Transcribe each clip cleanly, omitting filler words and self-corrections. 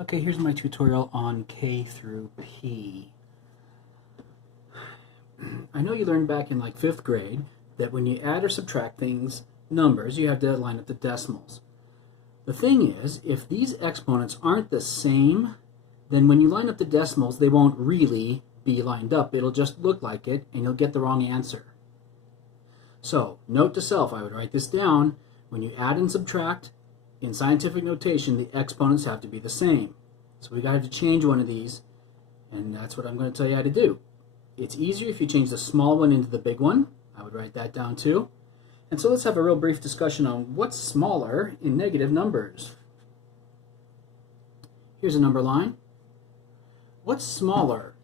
Okay, here's my tutorial on K through P. I know you learned back in like 5th grade that when you add or subtract numbers, you have to line up the decimals. The thing is, if these exponents aren't the same, then when you line up the decimals, they won't really be lined up. It'll just look like it, and you'll get the wrong answer. So, note to self, I would write this down. When you add and subtract, in scientific notation, the exponents have to be the same. So we got to change one of these, and that's what I'm going to tell you how to do. It's easier if you change the small one into the big one. I would write that down too. And so let's have a real brief discussion on what's smaller in negative numbers. Here's a number line. What's smaller,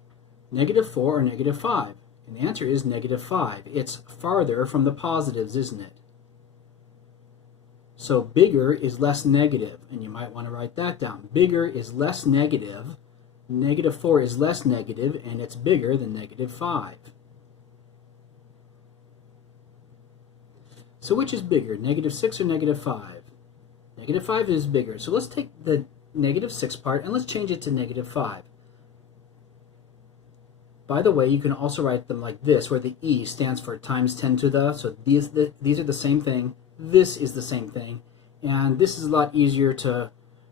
-4 or -5? And the answer is -5. It's farther from the positives, isn't it? So bigger is less negative, and you might want to write that down. Bigger is less negative. -4 is less negative, and it's bigger than -5. So which is bigger, -6 or -5? -5 is bigger. So let's take the -6 part and let's change it to -5. By the way, you can also write them like this, where the E stands for times 10 to the. So these are the same thing. This is the same thing. And this is a lot easier to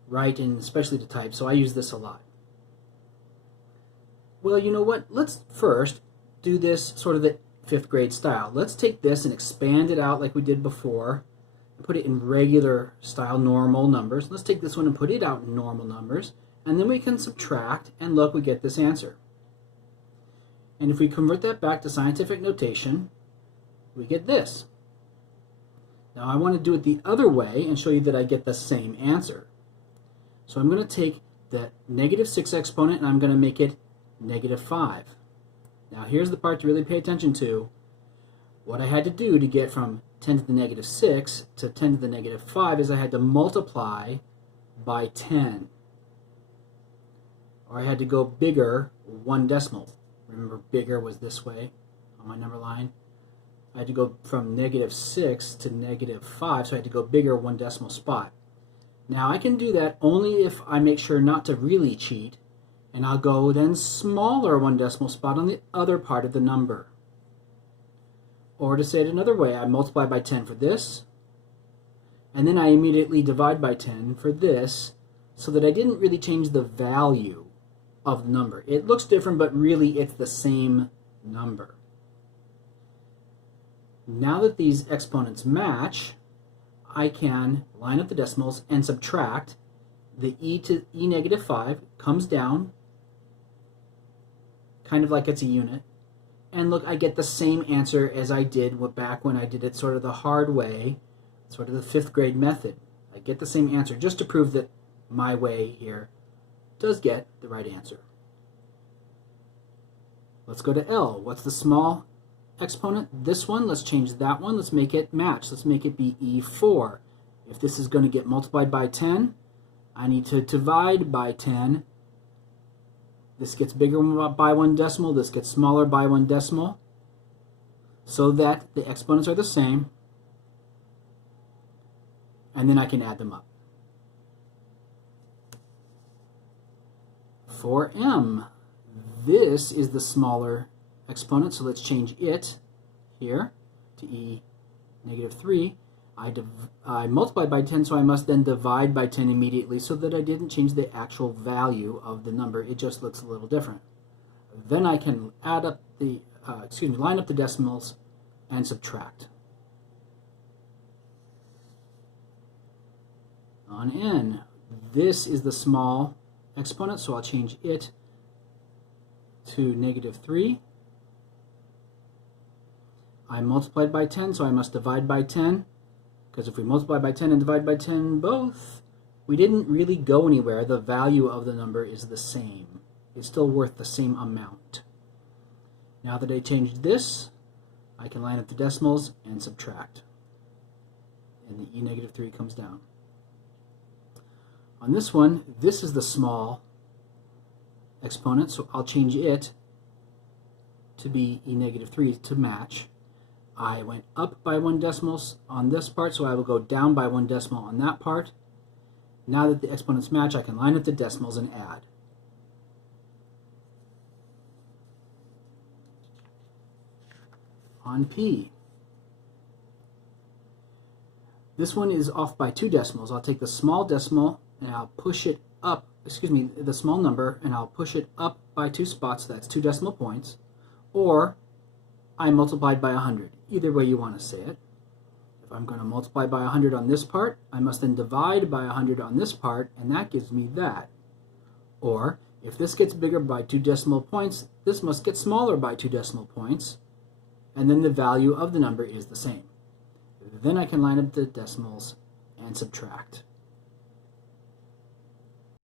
write and especially to type, so I use this a lot. Well, you know what? Let's first do this sort of the 5th grade style. Let's take this and expand it out like we did before and put it in regular style, normal numbers. Let's take this one and put it out in normal numbers, and then we can subtract, and look, we get this answer. And if we convert that back to scientific notation, we get this. Now I want to do it the other way and show you that I get the same answer. So I'm going to take the -6 exponent and I'm going to make it -5. Now here's the part to really pay attention to. What I had to do to get from 10 to the -6 to 10 to the -5 is I had to multiply by 10. Or I had to go bigger 1 decimal. Remember, bigger was this way on my number line. I had to go from -6 to -5, so I had to go bigger 1 decimal spot. Now I can do that only if I make sure not to really cheat, and I'll go then smaller 1 decimal spot on the other part of the number. Or to say it another way, I multiply by 10 for this, and then I immediately divide by 10 for this, so that I didn't really change the value of the number. It looks different, but really it's the same number. Now that these exponents match, I can line up the decimals and subtract. The e to e -5 comes down, kind of like it's a unit. And look, I get the same answer as I did back when I did it sort of the hard way, sort of the 5th grade method. I get the same answer just to prove that my way here does get the right answer. Let's go to L. What's the small exponent? This one. Let's change that one. Let's make it match. Let's make it be E4. If this is going to get multiplied by 10, I need to divide by 10. This gets bigger by 1 decimal. This gets smaller by 1 decimal, so that the exponents are the same, and then I can add them up. For M, this is the smaller exponent, so let's change it here to e -3. I multiplied by 10, so I must then divide by 10 immediately, so that I didn't change the actual value of the number. It just looks a little different. Then I can add up the, line up the decimals and subtract. On N, this is the small exponent, so I'll change it to -3. I multiplied by 10, so I must divide by 10, because if we multiply by 10 and divide by 10 both, we didn't really go anywhere. The value of the number is the same. It's still worth the same amount. Now that I changed this, I can line up the decimals and subtract. And the e -3 comes down. On this one, this is the small exponent, so I'll change it to be e -3 to match. I went up by 1 decimal on this part, so I will go down by 1 decimal on that part. Now that the exponents match, I can line up the decimals and add. On P. This one is off by 2 decimals. I'll take the small decimal and I'll push it up, the small number, and I'll push it up by 2 spots, so that's 2 decimal points, or I multiplied by 100. Either way you want to say it. If I'm going to multiply by 100 on this part, I must then divide by 100 on this part, and that gives me that. Or, if this gets bigger by 2 decimal points, this must get smaller by 2 decimal points, and then the value of the number is the same. Then I can line up the decimals and subtract.